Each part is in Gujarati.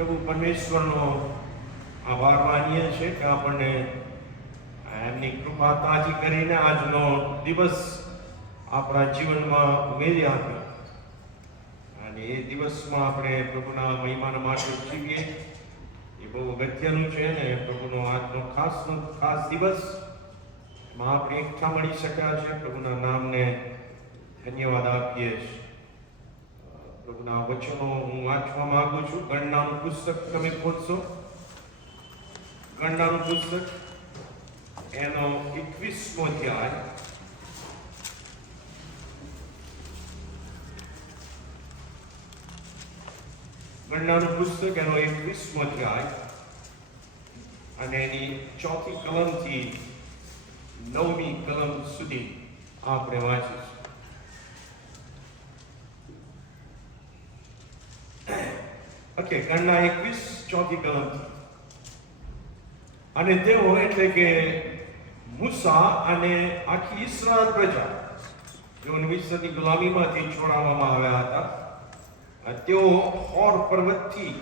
પ્રભુ પરમેશ્વરનો આભાર માનીએ છીએ કે આપણને એમની કૃપા તાજી કરીને આજનો દિવસ આપણા જીવનમાં ઉમેરી આપ્યો અને એ દિવસમાં આપણે પ્રભુના મહિમાના માટે જીવીએ એ બહુ અગત્યનું છે ને પ્રભુનો આજનો ખાસ દિવસ એમાં આપણે એકઠા મળી શક્યા છે. પ્રભુના નામને ધન્યવાદ આપીએ છીએ. પ્રભુના વચનો હું વાંચવા માંગુ છું. ગણનાનું પુસ્તક તમે ખોલશો, ગણનાનું પુસ્તક એનો 21મો અધ્યાય. ગણનાનું પુસ્તક એનો 21મો અધ્યાય અને એની 4મી કલમથી 9મી કલમ સુધી આપણે વાંચીશું. ઓકે, ગણના 21 4મી કલમથી. અને તેઓ એટલે કે મૂસા અને આખી ઇસ્રાએલ પ્રજા જેઓને મિસ્રની ગુલામીમાંથી છોડાવવામાં આવ્યા હતા, તેઓ હોર પર્વતથી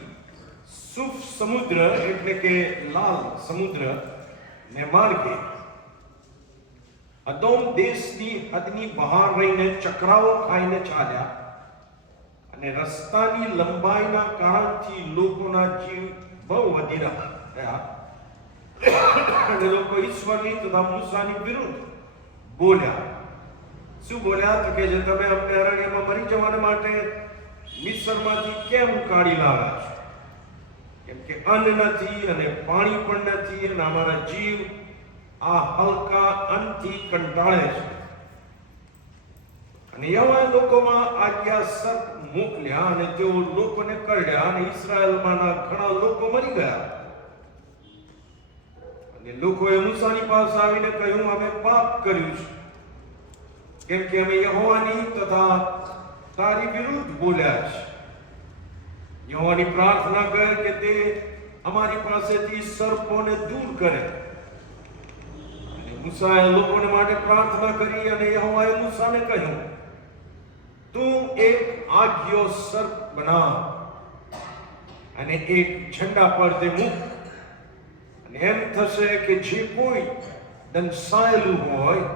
સુફ સમુદ્ર એટલે કે લાલ સમુદ્ર ને માર્ગે અદોમ દેશની હદની બહાર રહીને ચક્રાઓ ખાઈને ચાલ્યા અને રસ્તાની લંબાઈના કારણથી લોકોના જીવ બહુ વધી રહ્યા અને લોકો ઈશ્વરની તથા મૂસાની વિરુદ્ધ બોલ્યા. શું બોલ્યા? તો કે જે તમે અમને અરણ્યમાં મરી જવાના માટે મિસ્રમાંથી કેમ કાઢી લાવ્યા છો? કેમ કે અન્ન નથી અને પાણી પણ નથી અને અમારા જીવ આ હલકા અન્નથી કંટાળે છે. અને એવા લોકોમાં આજ્ઞા સર્પ મોકલ્યા અને તેઓ લોકોને કરડ્યા અને ઇસ્રાએલમાંના ઘણા લોકો મરી ગયા. અને લોકોએ મૂસાની પાસે આવીને કહ્યું, અમે પાપ કર્યું છે, કેમ કે અમે યહોવાની તથા તારી વિરુદ્ધ બોલ્યા છે. યહોવાની પ્રાર્થના કર કે તે અમારી પાસેથી સર્પોને દૂર કરે. અને મૂસાએ લોકોને માટે પ્રાર્થના કરી અને યહોવાએ મૂસાને કહ્યું, તું એક આગ્યો સર્પ બનાવ અને એક ઝંડા પર તે મૂક. અને એમ થશે કે જે કોઈ દંસાયેલું હોય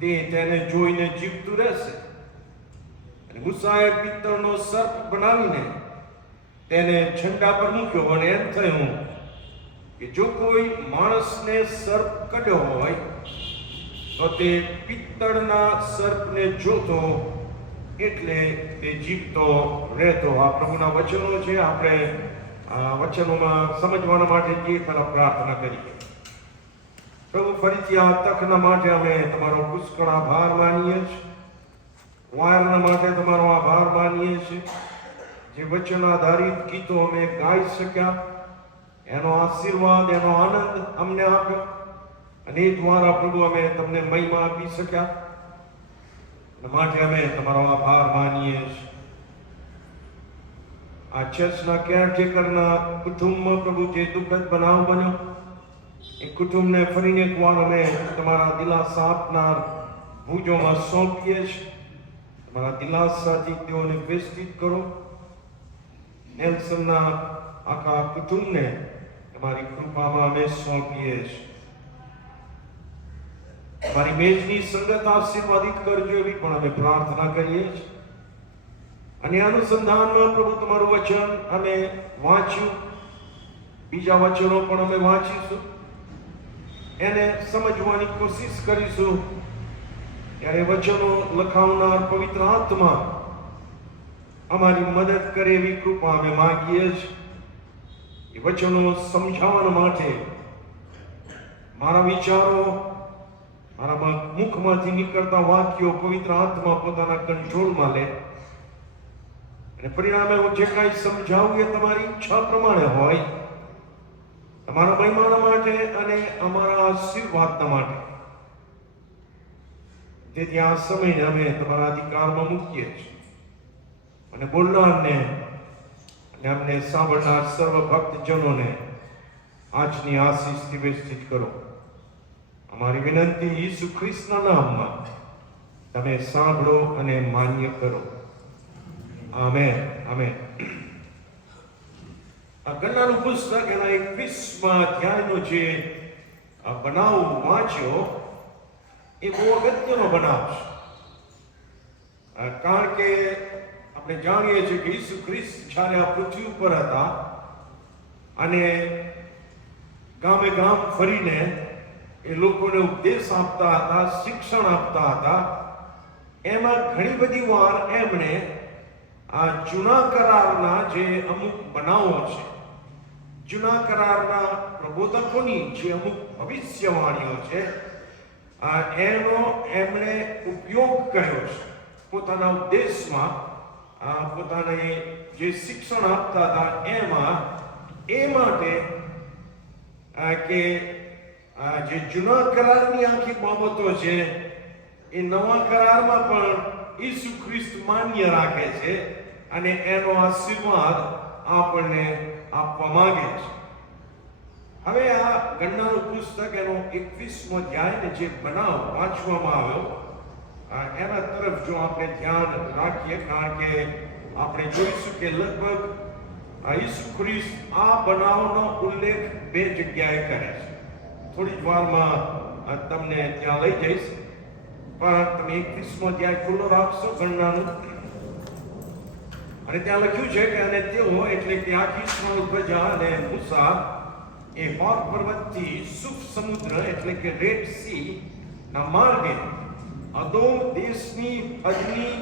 તે તેને જોઈને જીવતું રહેશે. અને મૂસાએ પિત્તળનો સર્પ બનાવીને તેને ઝંડા પર મૂક્યો અને એમ થયું કે જો કોઈ માણસને સર્પ કડ્યો હોય તો તે પિત્તળના સર્પને જોતો એટલે તે જીવતો રહેતો. આ પ્રભુના વચનો છે. આપણે આ વચનોમાં સમજવાના માટે જે પહેલા પ્રાર્થના કરીએ. પ્રભુ, ફરીથી આ તકના માટે અમે તમારો પુષ્કળ આભાર માનીએ છીએ. વાયરના માટે તમારો આભાર માનીએ છીએ. જે વચન આધારિત ગીતો અમે ગાઈ શક્યા, એનો આશીર્વાદ, એનો આનંદ અમને આપ્યો અને એ દ્વારા પ્રભુ અમે તમને મહિમા આપી શક્યા. માટે અમે તમારો આભાર માનીએ છીએ. આ ચર્ચના કેરટેકરના કુટુંબમાં પ્રભુ જે દુઃખદ બનાવ બન્યો, એ કુટુંબને ફરીને એકવાર અમે તમારા દિલાસા આપનાર ભુજોમાં સોંપીએ છીએ. તમારા દિલાસાથી તેઓને વિસ્તૃત કરો. નેલ્સનના આખા કુટુંબને તમારી કૃપામાં અમે સોંપીએ છીએ. મારી મેજની સંગત આશીર્વાદિત કરજો એવી પણ અમે પ્રાર્થના કરીએ છીએ. અને અનુસંધાનમાં પ્રભુ તમારું વચન અમે વાંચ્યું, બીજા વચનો પણ અમે વાંચીશું, એને સમજવાની કોશિશ કરીશું. ત્યારે વચનો લખાવનાર પવિત્ર આત્મા અમારી મદદ કરે એવી કૃપા અમે માંગીએ છીએ. એ વચનો સમજાવવા માટે મારા વિચારો, મારા મુખમાંથી નીકળતા વાક્યો પવિત્ર આત્મા પોતાના કંટ્રોલમાં લે અને પરિણામે હું જે કાંઈ સમજાવું એ તમારી ઈચ્છા પ્રમાણે હોય, તમારા મહિમાના માટે અને અમારા આશીર્વાદના માટે. તેથી આ સમયને અમે તમારા અધિકારમાં મૂકીએ છીએ અને બોલનારને અને અમને સાંભળનાર સર્વ ભક્તજનોને આજની આશીષથી વિસ્તૃત કરો. અમારી વિનંતી ઈસુ ખ્રિસ્તના નામમાં તમે સાંભળો અને માન્ય કરો. આમેન. આમેન. આ ગણનાનું પુસ્તક એના 21મા અધ્યાયનો જે બનાવ વાંચ્યો એ બહુ અગત્યનો બનાવ છે. કારણ કે આપણે જાણીએ છીએ કે ઈસુ ખ્રિસ્ત જ્યારે આ પૃથ્વી ઉપર હતા અને ગામે ગામ ફરીને એ લોકોને ઉપદેશ આપતા હતા, શિક્ષણ આપતા હતા, એમાં ઘણી બધી વાર એમણે આ જૂના કરારના જે અમુક બનાવો છે, જૂના કરારના પ્રબોધકોની જે અમુક ભવિષ્યવાણીઓ છે, એનો એમણે ઉપયોગ કર્યો છે પોતાના ઉપદેશમાં, પોતાને જે શિક્ષણ આપતા હતા એમાં, એ માટે કે જે જૂના કરારની આખી બાબતો છે એ નવા કરારમાં પણ ઈસુ ખ્રિસ્ત માન્ય રાખે છે અને એનો આશીર્વાદ આપણને આપવા માંગે છે. હવે આ ગણનાનું પુસ્તક એનો 21મો અધ્યાય જે બનાવ વાંચવામાં આવ્યો એના તરફ જો આપણે ધ્યાન રાખીએ, કારણ કે આપણે જોઈશું કે લગભગ ઈસુ ખ્રિસ્ત આ બનાવનો ઉલ્લેખ 2 જગ્યાએ કરે છે. થોડી જ વારમાં તમને ત્યાં લઈ જઈશ, પણ તમે 21મો અધ્યાય ખુલ્લો રાખશો ગણનાનું, અને ત્યાં લખ્યું છે કે અને તેઓ એટલે કે આખી ઇસ્રાએલ પ્રજા અને મૂસા એ હોર પર્વતથી સુફ સમુદ્ર એટલે કે રેડ સી ના માર્ગે અદોમ દેશની હદની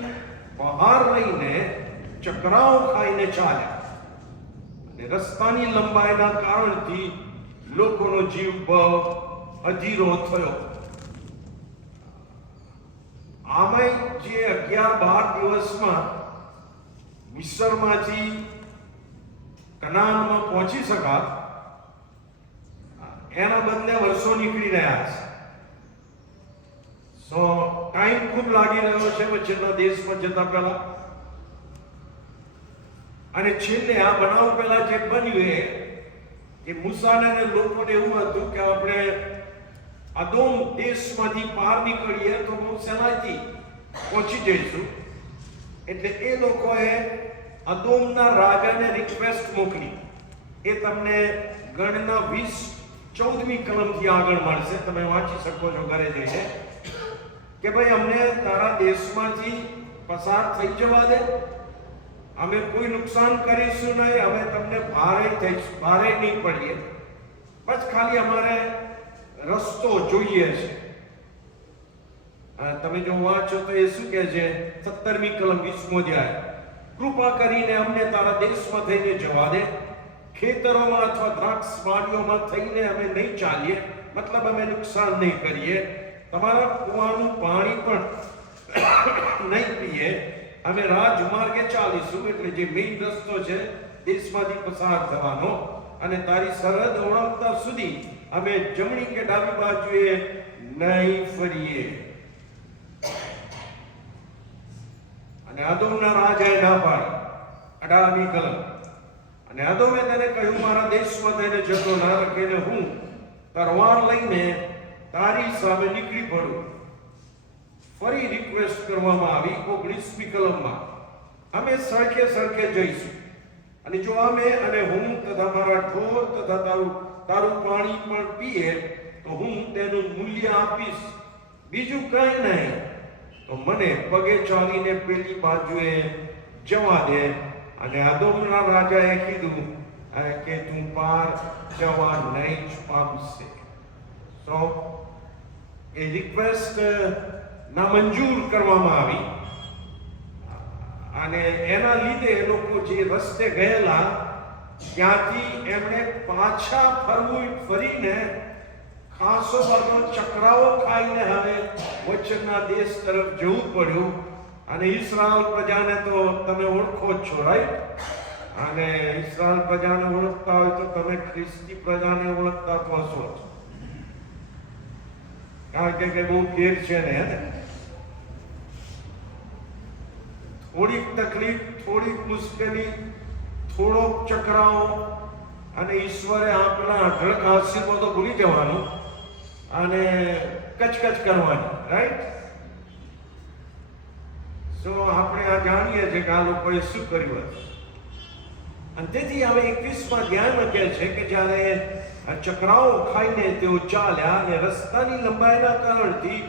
બહાર રહીને ચક્રાઓ ખાઈને ચાલ્યા, અને રસ્તાની લંબાઈના કારણથી લોકોનો જીવ બહુ અધીરો થયો. આમાં જે 11-12 દિવસમાં મિસ્રમાંથી કનાનમાં પહોંચી શકાત, એના બદલે વર્ષો નીકળી રહ્યા છે. સો ટાઈમ ખૂબ લાગી રહ્યો છે વચ્ચેના દેશમાં જતા પહેલા, અને છેલ્લે આ બનાવ પહેલા જે બન્યું એ મૂસાને અને લોકોને એવું હતું કે આપણે અદોમ દેશમાંથી બહાર નીકળીએ તો બહુ સહેલાઈથી પહોંચી જઈશું. એટલે એ લોકોએ અદોમના રાજાને રિક્વેસ્ટ મોકલી. એ તમને ગણના 14મી કલમથી આગળ મળશે, તમે વાંચી શકો છો ઘરે જઈને, કે ભાઈ અમને તારા દેશમાંથી પસાર થઈ જવા દે, અમે કોઈ નુકસાન કરીશું નહીં, અમે તમને ભારે નહીં પડીએ, બસ ખાલી અમારે રસ્તો જોઈએ છે. તમે જો વાંચો તો એ શું કહે છે, 17મી કલમ 20મો અધ્યાય, કૃપા કરીને અમને તારા દેશમાં થઈને જવા દે, ખેતરોમાં અથવા દ્રાક્ષ બાગીઓમાં થઈને અમે નહીં ચાલીએ, મતલબ અમે નુકસાન નહીં કરીએ, તમારા કુવાનું પાણી પણ નહીં પીએ, અમે રાજમાર્ગે ચાલીશું, એટલે જે મેઇન રસ્તો છે દેશમાંથી પસાર થવાનો, અને તારી સરહદ ઓળંગતા સુધી અમે જમણી કે ડાબી બાજુએ નહીં ફરીએ. અને અદોમના રાજાએ ના પાડી, 18મી કલમ, અને અદોમે તેને કહ્યું, મારા દેશમાં થઈને જતો ના રાખીને હું તરવાર લઈને તારી સામે નીકળી પડું. ફરી રિક્વેસ્ટ કરવામાં આવી 19મી કલમમાં, અમે સળખે સળખે જઈશું, અને જો અમે અને હું તથા મારા ઢોર તથા તારું પાણી પણ પીએ તો હું તેનું મૂલ્ય આપીશ, બીજું કંઈ નહીં તો મને પગે ચાલીને પેલી બાજુએ જવા દે. અને અદોમના રાજાએ કીધું કે તું પાર જવા નહીં જ પામશે. સો એ રિક્વેસ્ટ નામંજૂર કરવામાં આવી, અને એના લીધે એ લોકો જે રસ્તે ગયેલા ત્યાંથી એમણે પાછા ફરીને ખાસો બધો ચક્રાઓ ખાઈને હવે વચનના દેશ તરફ જવું પડ્યું. અને ઇસ્રાએલ પ્રજાને તો તમે ઓળખો જ છો, રાઈટ? અને ઇસ્રાએલ પ્રજાને ઓળખતા હોય તો તમે ખ્રિસ્તી પ્રજાને ઓળખતા તો હશો જ, કારણ કે બહુ ફેર છે ને. થોડીક તકલીફ, થોડીક મુશ્કેલી, થોડોક ચક્રાઓ, અને ઈશ્વરે આપેલા અઢળક આશીર્વાદો ભૂલી જવાનું અને કચકચ કરવાની, રાઈટ? સો આપણે આ જાણીએ છીએ કે આ લોકોએ શું કર્યું હતું. અને તેથી હવે 21માં ધ્યાનમાં કહે છે કે જ્યારે ચક્રાઓ ખાઈને તેઓ ચાલ્યા અને રસ્તાની લંબાઈના કારણથી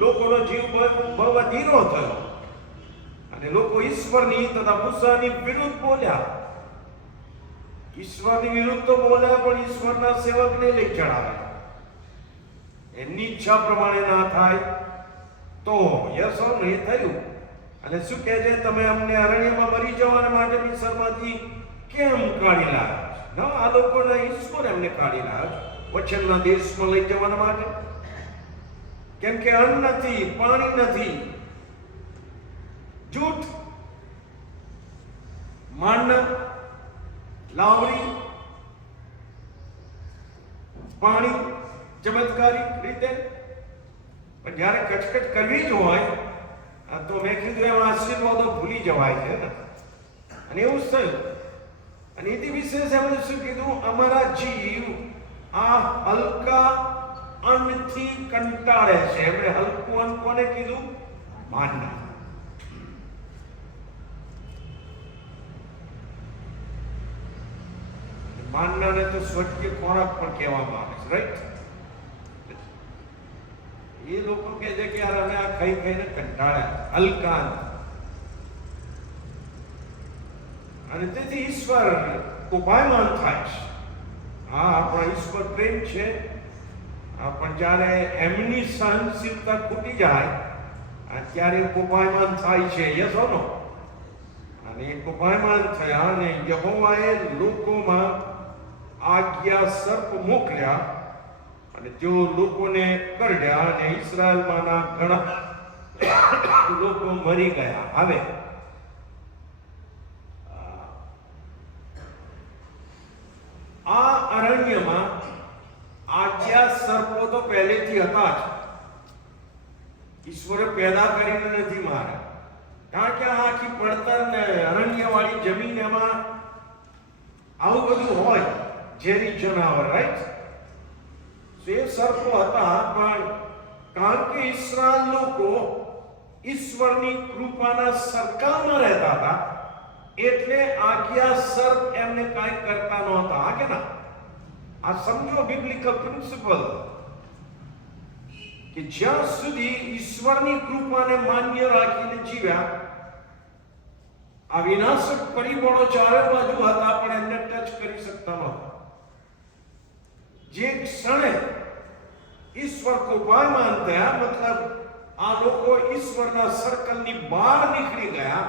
લોકોનો જીવ બહુ અધીરો થયો અને લોકો ઈશ્વરની તથા મૂસાની વિરુદ્ધ બોલ્યા. ઈશ્વરની વિરુદ્ધ તો બોલ્યા, પણ ઈશ્વરના સેવકને લઈ ચડાવ્યા. એમની ઈચ્છા પ્રમાણે ના થાય તો યસો નહીં થયું. અને શું કહે છે? તમે અમને અરણ્યમાં મરી જવાના માટે મિસ્રમાંથી કેમ કાઢી લાવ્યા? ના, આ લોકોના ઈશ્વર એમને કાઢી લાવ્યા વચનના દેશમાં લઈ જવાના માટે. કેમ કે અન્ન નથી, પાણી નથી, જૂઠ, માંડ, લાવણી, પાણી ચમત્કારિક રીતે. પણ જ્યારે કચકચ કરવી જ હોય તો મેં કીધું એમાં આશીર્વાદો ભૂલી જવાય છે ને. અને એવું જ થયું. અને એથી વિશેષ એમણે શું કીધું? અમારા જીવ આ હલકા અન્નથી કંટાળે છે. એમણે હલકું અન્ન કોને કીધું? માનના. માનનાને તો સ્વર્ગીય ખોરાક પણ કહેવામાં આવે છે, રાઈટ? એ લોકો કહે છે કે યાર અમે આ ખાઈ ખાઈને કંટાળ્યા, હલકા. અને તેથી ઈશ્વર કોપાયમાન થાય છે. હા, આપણા ઈશ્વર પ્રેમ છે, પણ જ્યારે એમની સહનશીલતા ખૂટી જાય ત્યારે કોપાયમાન થાય છે. યસ ઓર નો? અને કોપાયમાન થયા અને યહોવાએ લોકોમાં આજ્ઞા સર્પ મોકલ્યા અને તેઓ લોકોને કરડ્યા અને ઇસ્રાયેલમાંના ઘણા લોકો મરી ગયા. હવે આ અરણ્યમાં આજ્ઞા સર્પો તો પહેલેથી હતા જ. ઈશ્વરે પેદા કરીને નથી માર્યા. કારણ કે આ આખી પડતર ને અરણ્ય વાળી જમીન, એમાં આવું બધું હોય, ઝેરી જનાવર, રાઈટ? એ સર્પો હતા. પણ કારણ કે ઇસ્રાયેલ લોકો ઈશ્વરની કૃપાના સરકારમાં રહેતા હતા એટલે આજ્ઞા સર્પ એમને કાંઈ કરતા નહોતા. હા કે ના? આ સમજો બિબ્લિકલ પ્રિન્સિપલ કે જ્યાં સુધી ઈશ્વરની કૃપાને માન્ય રાખીને જીવ્યા, આ વિનાશક પરિબળો ચારે બાજુ હતા પણ એમને ટચ કરી શકતા નહોતા. જે ક્ષણે ઈશ્વર કોપાયમાન થયા, મતલબ આ લોકો ઈશ્વરના સર્કલની બહાર નીકળી ગયા,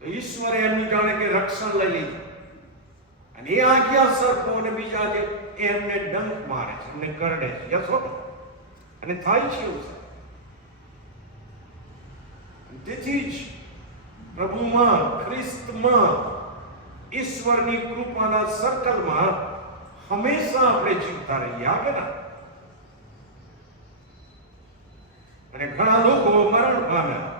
તો ઈશ્વરે એમની જાણે કે રક્ષણ લઈ લીધું. અને એ આજ્ઞા સર્પો અને બીજા જે એમને ડંખ મારે છે, એમને કરડે છે. યસ હો? અને થાય છે એવું. તેથી જ પ્રભુમાં, ખ્રિસ્તમાં, ઈશ્વરની કૃપાના સર્કલમાં હંમેશા આપણે જીવતા રહીએ. કે ના? અને ઘણા લોકો મરણ પામ્યા.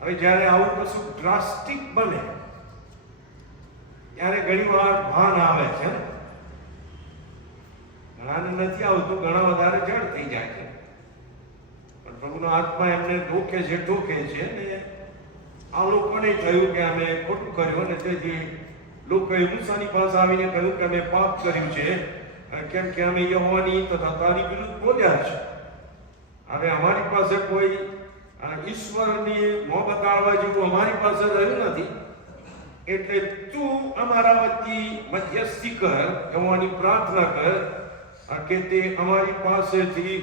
હવે જ્યારે આવું કશું ડ્રાસ્ટિક બને ત્યારે ઘણી વાર ભાન આવે છે. ઘણાને નથી આવતું, ઘણા વધારે જડ થઈ જાય છે. પણ પ્રભુનો આત્મા એમને ઠોકે છે ને આ લોકોને થયું કે અમે ખોટું કર્યું અને તેથી લોકોએ મૂસાની પાસે આવીને કહ્યું કે અમે પાપ કર્યું છે, કેમ કે અમે યહોવાની તથા તારી વિરુદ્ધ બોલ્યા છે. હવે અમારી પાસે કોઈ ઈશ્વરની મોં બતાડવા જેવું અમારી પાસે રહ્યું નથી, એટલે તું અમારા વચ્ચે મધ્યસ્થી કર, યહોવાની પ્રાર્થના કર કે તે અમારી પાસેથી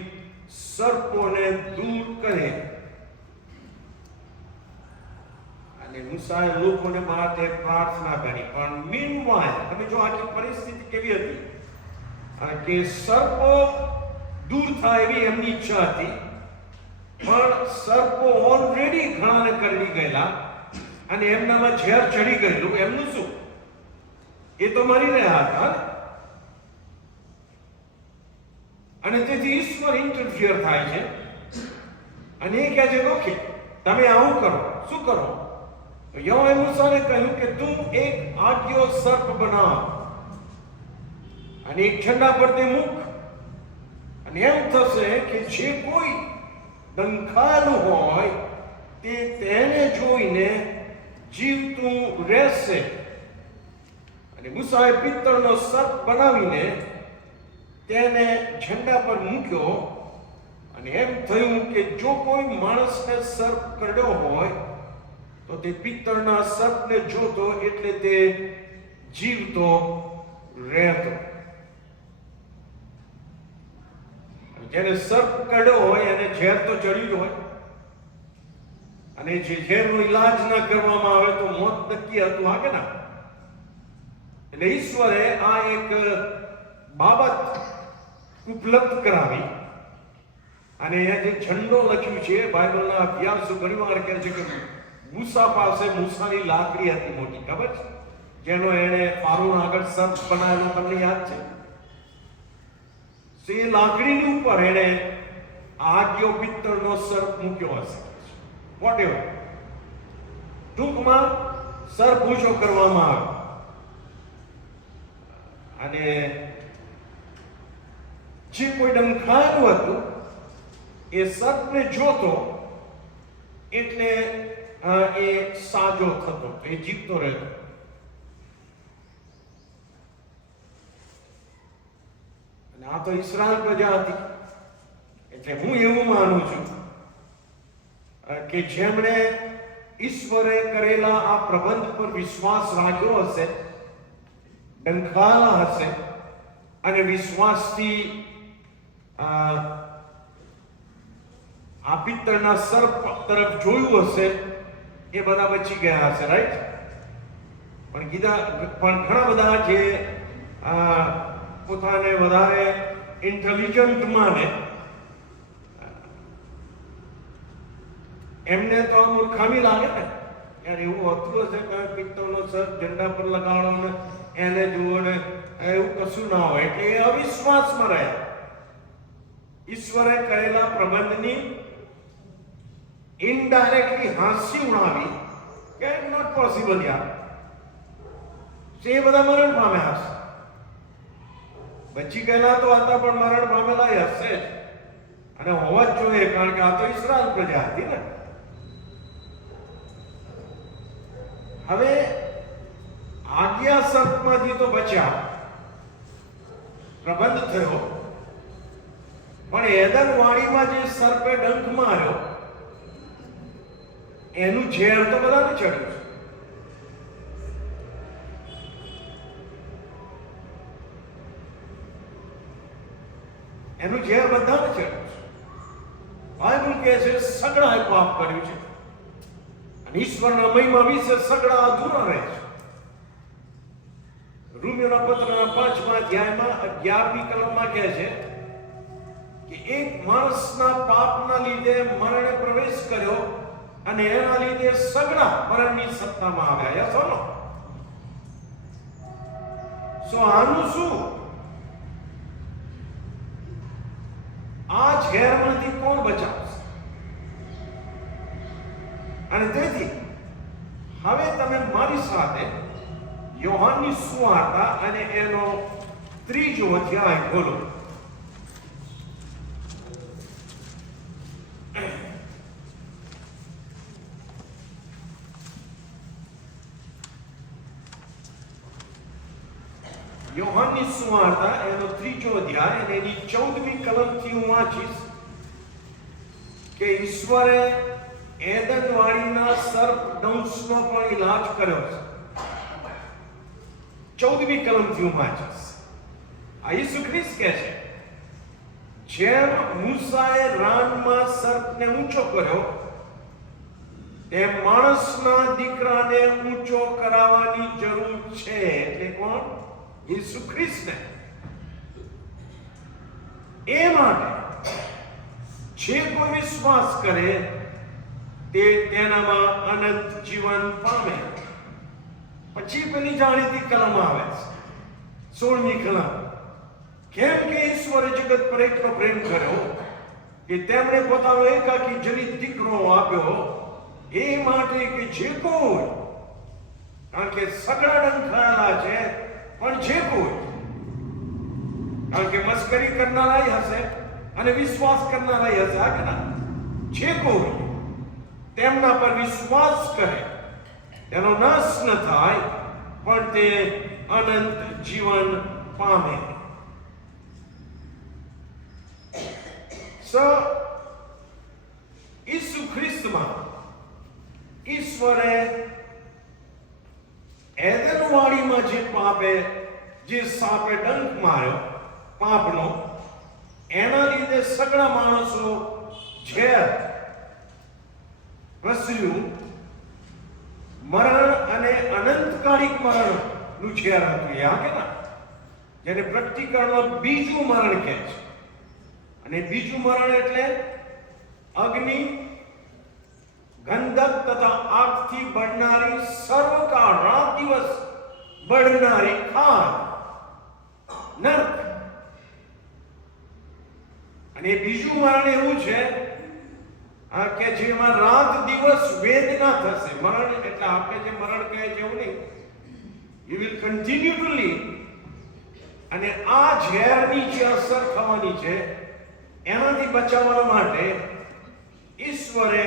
સર્પોને દૂર કરે. અને મૂસાએ લોકોને માટે પ્રાર્થના કરી. પણ મીનવાઇલ તમે જો આખી પરિસ્થિતિ કેવી હતી કે સર્પો દૂર થાય એવી એમની ઈચ્છા હતી, પણ સર્પો ઓલરેડી ઘણાને કરડી ગયેલા અને એમનામાં ઝેર ચડી ગયેલું. એમનું શું? એ તો મરી રહ્યા હતા. અને તેથી ઈશ્વર ઇન્ટરફિયર થાય છે અને એ કહે છે ઓકે તમે આવું કરો. શું કરો? યહોવાએ મૂસાને કહ્યું કે તું એક આગ્યો સર્પ બનાવ અને એક ઠંડા પર તે મૂક, અને એમ થશે કે જે કોઈ ડંખાયેલું હોય તેને જોઈને જીવતું રહેશે. અને મૂસાએ પિત્તળનો સર્પ બનાવીને તેને ઝંડા પર મૂક્યો. અને એમ થયું કે જો કોઈ માણસને સર્પ કરડ્યો હોય તો તે પિત્તળના સર્પને જોતો એટલે તે જીવતો રહેતો. જેને સર્પ કરડ્યો હોય એને ઝેર તો ચડ્યું જ હોય, અને જે ઝેરનો ઈલાજ ના કરવામાં આવે તો મોત નક્કી હતું. હા કે ના? એટલે ઈશ્વરે આ એક બાબત ઉપલબ્ધ કરાવી. અને અહીંયા જે ઝંડો લખ્યું છે, બાઇબલના અભ્યાસો ઘણી વાર કહે છે કે મૂસા પાસે મૂસાની લાકડી હતી મોટી, ખબર છે? જેનો એને ફારૂન આગળ સર્પ બનાવેલો, તમને યાદ છે? એ લાકડીની ઉપર એને આગિયો પિત્તળનો સર્પ મૂક્યો હશે. વોટ એવર, ટૂંકમાં સર્પ ઊંચો કરવામાં આવ્યો. અને જે કોઈ ડંખાયેલું હતું એ સર્પને જોતો એટલે એ સાજો થતો, એ જીવતો રહેતો. અને આ તો ઇસ્રાયલ પ્રજા હતી. એટલે હું એવું માનું છું કે જેમણે ઈશ્વરે કરેલા આ પ્રબંધ પર વિશ્વાસ રાખ્યો હશે, ડંખાયેલા હશે અને વિશ્વાસથી આ પિત્તળના સર્પ તરફ જોયું હશે, એ બધા બચી ગયા હશે. રાઈટ? પણ ઘણા બધા જે પોતાને વધારે ઇન્ટેલિજન્ટ માને, એમને તો આ મૂર્ખામી લાગે ને. યાર એવું હોતું હશે કે પિત્તળનો સર્પ ઝંડા પર લગાડો ને એને જુઓ ને, એવું કશું ના હોય. એટલે એ અવિશ્વાસમાં રહ્યા. ઈશ્વરે કરેલા પ્રબંધની ઇનડાયરેક્ટલી હાંસી ઉડાવી કે નોટ પોસિબલ યાર. એ બધા મરણ પામ્યા હશે. બચી ગયેલા તો હતા પણ મરણ પામેલા હશે જ. અને હોવા જ જોઈએ, કારણ કે આ તો ઇસ્રાયલ પ્રજા હતી ને. હવે આજ્ઞા સર્પમાંથી તો બચ્યા, પ્રબંધ થયો, પણ એદન વાડીમાં જે સર્પે ડંખ માર્યો એનું ઝેર તો બધાને ચડ્યું છે. એનું ઝેર બધાને ચડ્યું છે. બાઇબલ કહે છે સગડાએ પાપ કર્યું છે અને ઈશ્વરના મહિમા વિશે સગડા અધૂરા રહે છે. રોમીયોના પત્રના 5મા અધ્યાયમાં 11મી કલમમાં કહે છે કે એક માણસના પાપના લીધે મરણે પ્રવેશ કર્યો અને એના લીધે સગડા મરણની સત્તામાં આવ્યા. યસ ઓર નો? સો આનું શું? આ ઝેરમાંથી કોણ બચાવશે? અને તેથી હવે તમે મારી સાથે યોહાનની સુવાર્તા અને એનો 3જો અધ્યાય ખોલો. યોહાનની સુવાર્તા એનો 3જો અધ્યાય અને એની 14મી કલમથી હું વાંચીશ કે ઈશ્વરે એદનવાડીના સર્પ દંશનો પણ ઈલાજ કર્યો છે. 14મી કલમથી હું વાંચીશ. આ ઈસુ ખ્રિસ્ત કહે છે, જેમ મૂસાએ રાનમાં સર્પને ઊંચો કર્યો તેમ માણસના દીકરાને ઊંચો કરાવવાની જરૂર છે. એટલે કોણ? ઈસુ ખ્રિસ્તને. એ માટે જે કોઈ વિશ્વાસ કરે તે તેનામાં અનંત જીવન પામે. પછી પેલી જાણીતી કલમ આવે છે, 16મી કલમ. કેમ કે ઈશ્વરે જગત પર એટલો પ્રેમ કર્યો કે તેમણે પોતાનો એકાકી જનિત દીકરો આપ્યો, એ માટે કે જે કોઈ, કારણ કે સગડા ડંખાયેલા છે, પણ જે કોઈ, કારણ કે મસ્કરી કરનારાય હશે અને વિશ્વાસ કરનારાય હશે. આ કે ના? જે કોઈ તેમના પર વિશ્વાસ કરે તેનો નાશ ન થાય, પણ તે અનંત જીવન પામે. ઈસુ ખ્રિસ્તમાં ઈશ્વરે એદનવાડીમાં જે સાપે ડંખ માર્યો પાપનો, એના લીધે સગળા માણસો ઝેર પ્રસર્યું. મરણ અને અનંતકાલિક મરણનું ઝેર હતું એ આ કે ના, જેને પ્રેક્ટિકલમાં બીજું મરણ કહે છે. અને બીજું મરણ એટલે અગ્નિ, ગંધક તથા આગથી બળનારી સર્વકાળ રાત દિવસ બળનારી ખાર, નર્ક. અને બીજું મરણ એવું છે કે જેમાં રાત દિવસ વેદના થશે. મરણ એટલે આપણે જે મરણ કહે છે એવું નહીં, you will continue to live. અને આ ઝેરની જે અસર થવાની છે એનાથી બચાવવા માટે ઈશ્વરે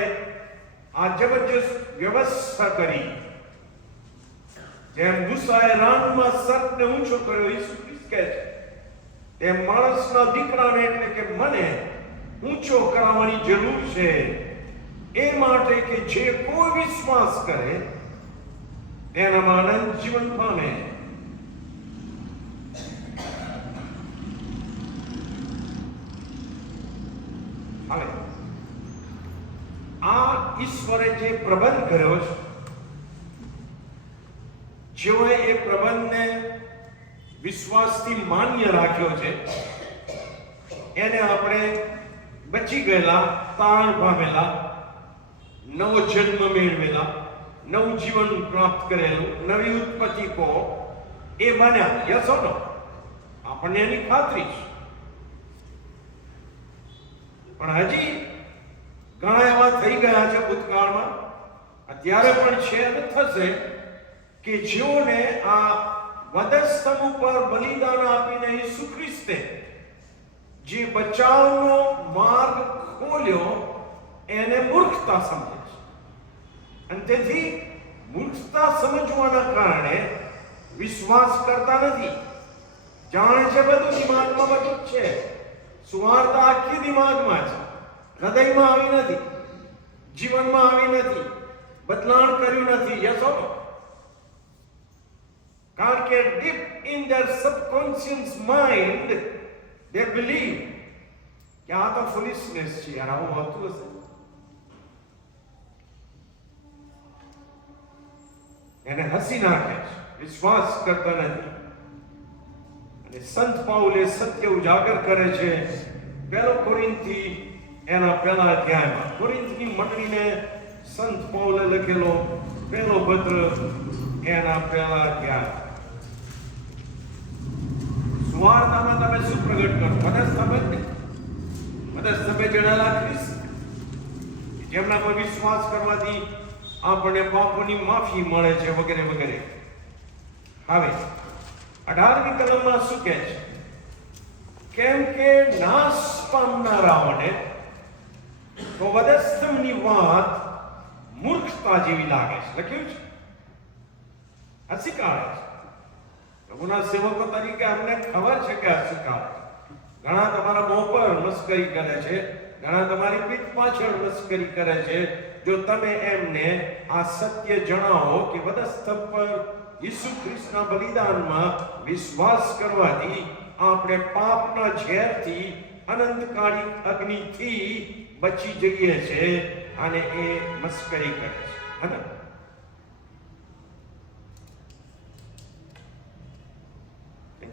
આ જબરજસ્ત વ્યવસ્થા કરી. જેમ મૂસાએ રાનમાં સર્પને ઊંચો કર્યો, ઈસુ ખ્રિસ્ત કહે છે તેમ માણસના દીકરાને એટલે કે મને ઊંચો કરાવવાની જરૂર છે, એ માટે કે જે કોઈ વિશ્વાસ કરે તેનામાં અનંત જીવન પામે. હવે આ ઈશ્વરે જે પ્રબંધ કર્યો છે, જેઓએ એ પ્રબંધને વિશ્વાસથી માન્ય રાખ્યો છે, એને આપણે બચી ગયેલા, તારણ પામેલા, નવો જન્મ મેળવેલા, નવું જીવન પ્રાપ્ત કરેલું, નવી ઉત્પત્તિ કહો એ બન્યા. યસ ઓર નો? આપણને એની ખાતરી છે. પણ હજી ઘણા એવા થઈ ગયા છે ભૂતકાળમાં, અત્યારે પણ છે અને થશે, કે જેઓને આ વધસ્તંભ ઉપર બલિદાન આપીને ઈસુ ખ્રિસ્તે જે બચાવનો માર્ગ ખોલ્યો એને મૂર્ખતા સમજે છે. અને તેથી મૂર્ખતા સમજવાના કારણે વિશ્વાસ કરતા નથી. જાણે છે બધું, દિમાગમાં બધું જ છે, સુવાર્તા આખી દિમાગમાં છે, હૃદયમાં આવી નથી, જીવનમાં આવી નથી, બદલાણ કર્યું નથી. યસ ઓર નો? કારણ કે deep in their subconscious mind they believe કે આ તો ફૂલિશનેસ છે યાર, આવું હોતું હશે. એને હસી નાખે છે, વિશ્વાસ કરતા નથી. અને સંત પાઉલે સત્ય ઉજાગર કરે છે પહેલો કોરિન્થી એના પહેલા અધ્યાયમાં. કોરિન્થની મંડળીને સંત પાઉલે લખેલો પહેલો પત્ર એના પહેલા અધ્યાય. સુવાર્તામાં તમે શું પ્રગટ કરો? વધસ્તંભે જણાયેલા ખ્રિસ્ત, જેમના પર વિશ્વાસ કરવાથી આપણને પાપોની માફી મળે છે, વગેરે વગેરે. હવે 18મી કલમમાં શું કહે છે? કેમ કે નાશ પામનારાઓને તો વધસ્તંભની વાત મૂર્ખતા જેવી લાગે છે. લખ્યું છે, હસી કાઢે છે. પ્રભુના સેવકો તરીકે અમને ખબર છે કે હસી કાઢે છે. ઘણા તમારા મોં પર મસ્કરી કરે છે, ઘણા તમારી પીઠ પાછળ મસ્કરી કરે છે. જો તમે એમને આ સત્ય જણાવો કે વધસ્તંભ પર ઈસુ ખ્રિસ્તના બલિદાનમાં વિશ્વાસ કરવાથી આપણે પાપના ઝેરથી, અનંતકાળી અગ્નિથી બચી જઈએ છે, અને એ મસ્કરી કરે છે. હે ને?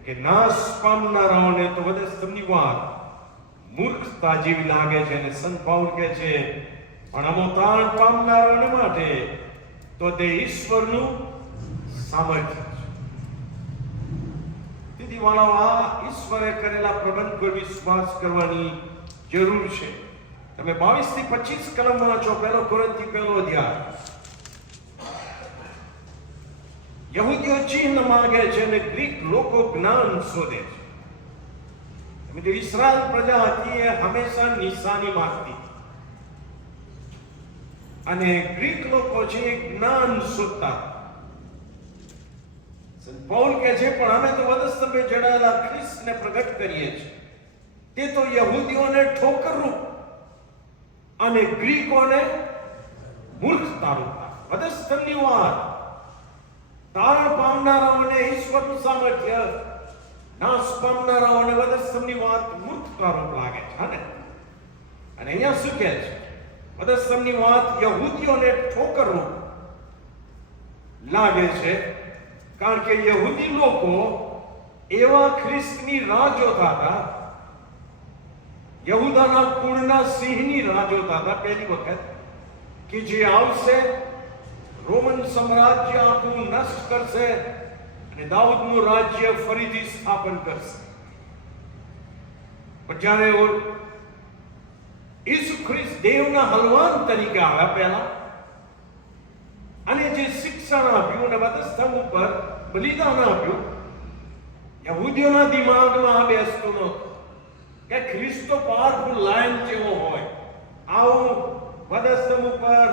કે નાશ પામનારાઓને તો વધસ્તંભની વાત મૂર્ખતા જેવી લાગે છે. અને સંત પાઉલ કહે છે પણ અમોતાણ પામનારાઓને માટે તો તે ઈશ્વરનું સામર્થ્ય છે. તેથી વાળાઓ, આ ઈશ્વરે કરેલા પ્રબંધ પર વિશ્વાસ કરવાની જરૂર છે. તમે 22 થી 25 કલમ વાંચો, પહેલો કોરિન્થી પહેલો અધ્યાય. યહૂદીઓ ચિહ્ન માંગે છે અને ગ્રીક લોકો જ્ઞાન શોધે છે. મિત્રો, ઈસ્રાયેલ પ્રજા હતી એ હંમેશા નિશાની માંગતી. અને ગ્રીક લોકો છે એ જ્ઞાન શોધતા. સંત પૌલ કહે છે પણ અમે તો વધસ્તંભે જડાયેલા ખ્રિસ્તને પ્રગટ કરીએ છીએ. તે તો યહૂદીઓને ઠોકરરૂપ અને ગ્રીકોને મૂર્ખતારૂપ. વધસ્તંભની વાત તારણ પામનારાઓને ઈશ્વરનું સામર્થ્ય, નાશ પામનારાઓને વધસ્તંભની વાત મૂર્ખતારૂપ લાગે છે. અને અહીંયા શું કહે છે? વધસ્તંભની વાત યહૂદીઓને ઠોકરરૂપ લાગે છે કારણ કે યહૂદી લોકો એવા ખ્રિસ્તની રાહ જોતા હતા, યહૂદાના કુળના સિંહની રાહ જોતા હતા પહેલી વખત, કે જે આવશે, રોમન સામ્રાજ્ય આખું નષ્ટ કરશે અને દાઉદનું રાજ્ય ફરીથી સ્થાપન કરશે. પણ જ્યારે ઈસુ ખ્રિસ્ત દેવના હલવાન તરીકે આવ્યા પહેલા અને જે શિક્ષણ આપ્યું અને વધસ્તંભ ઉપર બલિદાન આપ્યું, યહૂદીઓના દિમાગમાં આ બેસતું નહોતું કે ખ્રિસ્ત તો પાવરફુલ લાયન જેવો હોય, આવું વધસ્તંભ ઉપર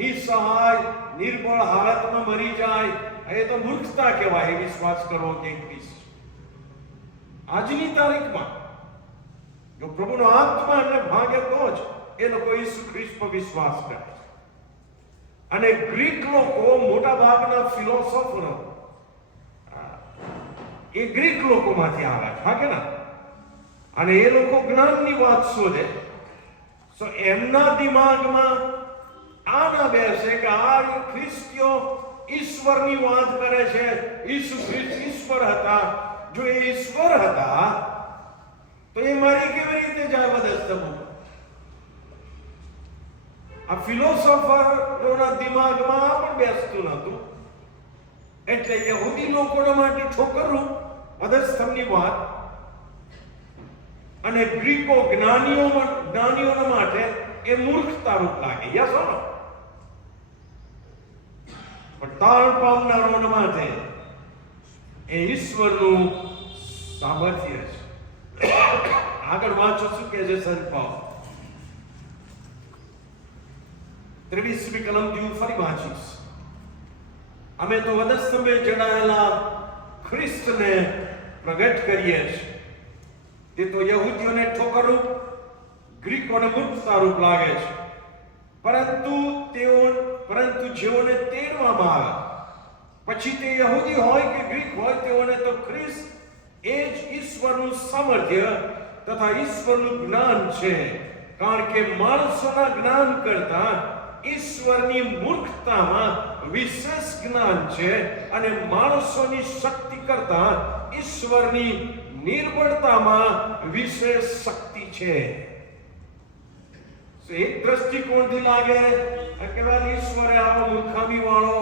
નિસહાય નિર્બળ હાલતમાં મરી જાય, એ તો મૂર્ખતા કહેવાય વિશ્વાસ કરવો કે ખ્રિસ્ત. આજની તારીખમાં જો પ્રભુનો આત્મા એમને ભાગે તો જ એ લોકો ઈસુ ખ્રિસ્ત પર વિશ્વાસ કરે છે. અને ગ્રીક લોકો મોટા ભાગના ફિલોસોફરો એ ગ્રીક લોકોમાંથી આવ્યા છે, હા કે ના? અને એ લોકો જ્ઞાનની વાત શોધે, તો એમના દિમાગમાં આ ના બેસે કે આ ખ્રિસ્તીઓ ઈશ્વરની વાત કરે છે, ઈસુ ખ્રિસ્ત ઈશ્વર હતા. જો એ ઈશ્વર હતા તો એ મારી કેવી રીતે જાય વધસ્તંભ? આ ફિલોસોફરોના દિમાગમાં આ પણ બેસતું નહોતું. એટલે યહૂદી લોકોના માટે ઠોકરરૂપ વધસ્તંભની વાત અને ગ્રીકો જ્ઞાનીઓના માટે એ મૂર્ખતારૂપ લાગે. યસ ઓર નો? પણ તારણ પામનારોના માટે એ ઈશ્વરનું સામર્થ્ય છે. આગળ વાંચો શું કહે છે સંત પૌલ. 23મી કલમ હું ફરી વાંચીશ. અમે તો વધસ્તંભે જડાયેલા ખ્રિસ્તને પ્રગટ કરીએ છીએ. તે તો યહૂદીઓને ઠોકરરૂપ, ગ્રીકોને મૂર્ખતારૂપ લાગે છે. પરંતુ જેઓને તેડવામાં આવે, પછી તે યહૂદી હોય કે ગ્રીક હોય, તેઓને તો ખ્રિસ્ત એ જ ઈશ્વરનું સામર્થ્ય તથા ઈશ્વરનું જ્ઞાન છે. કારણ કે માણસોના જ્ઞાન કરતા ઈશ્વરની મૂર્ખતામાં વિશેષ જ્ઞાન છે અને માણસોની શક્તિ કરતા ઈશ્વરની નિર્બળતામાં વિશેષ શક્તિ છે. એક દ્રષ્ટિકોણથી લાગે કે ઈશ્વરે આવો મૂર્ખામી વાળો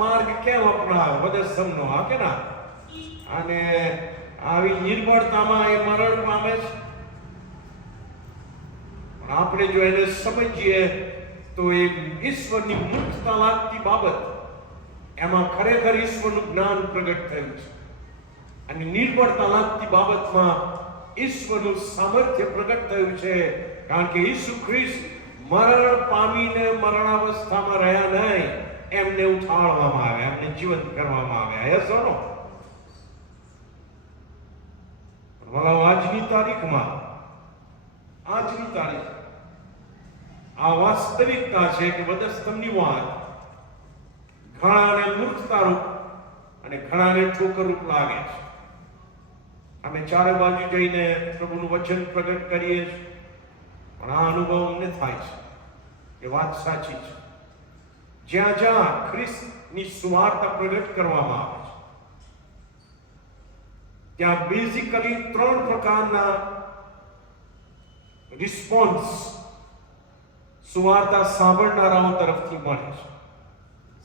માર્ગ કેમ અપનાવ્યો વધસ્તંભનો, હા કે ના? અને આવી નિર્બળતામાં એ મરણ પામે છે. પણ આપણે જો એને સમજીએ તો એ ઈશ્વરની મૂર્ખતા લાગતી બાબત, એમાં ખરેખર ઈશ્વરનું જ્ઞાન પ્રગટ થયું છે. અને નિર્બળતા લાગતી બાબતમાં ઈશ્વરનું સામર્થ્ય પ્રગટ થયું છે. કારણ કે ઈસુ ખ્રિસ્ત મરણ પામીને મરણાવસ્થામાં રહ્યા નહીં, એમને ઉઠાડવામાં આવ્યા, એમને જીવંત કરવામાં આવ્યા. યસ ઓર નો? આજની તારીખમાં આ વાસ્તવિકતા છે કે વધસ્તંભની વાત ઘણાને મૂર્ખતારૂપ અને ઘણાને ઠોકરરૂપ લાગે છે. અમે ચારે બાજુ જઈને પ્રભુનું વચન પ્રગટ કરીએ છીએ, પણ આ અનુભવ અમને થાય છે એ વાત સાચી છે. જ્યાં જ્યાં ખ્રિસ્તની સુવાર્તા પ્રગટ કરવામાં આવે છે, ત્યાં બેઝિકલી 3 પ્રકારના રિસ્પોન્સ સુવાર્તા સાંભળનારાઓ તરફથી મળે છે.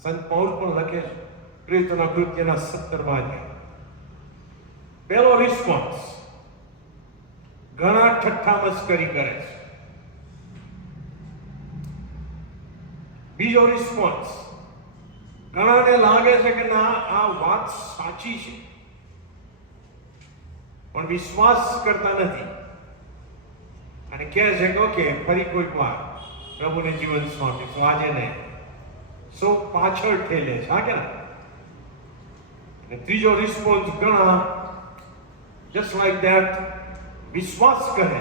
સંત પૌલ પણ લખે છે પ્રેરિતોના કૃત્યના 17 પહેલો રિસ્પોન્સ, ઘણા ઠઠ્ઠા મસ્કરી કરે છે. બીજો રિસ્પોન્સ, ઘણાને લાગે છે કે ના આ વાત સાચી છે, પણ વિશ્વાસ કરતા નથી અને કહે છે કે ઓકે ફરી કોઈક વાર પ્રભુને જીવન સોંપીશું. આજે ને સૌ પાછળ ઠેલે છે, હા કે ના? અને ત્રીજો રિસ્પોન્સ ઘણા જસ્ટ લાઈક ધેટ વિશ્વાસ કરે છે,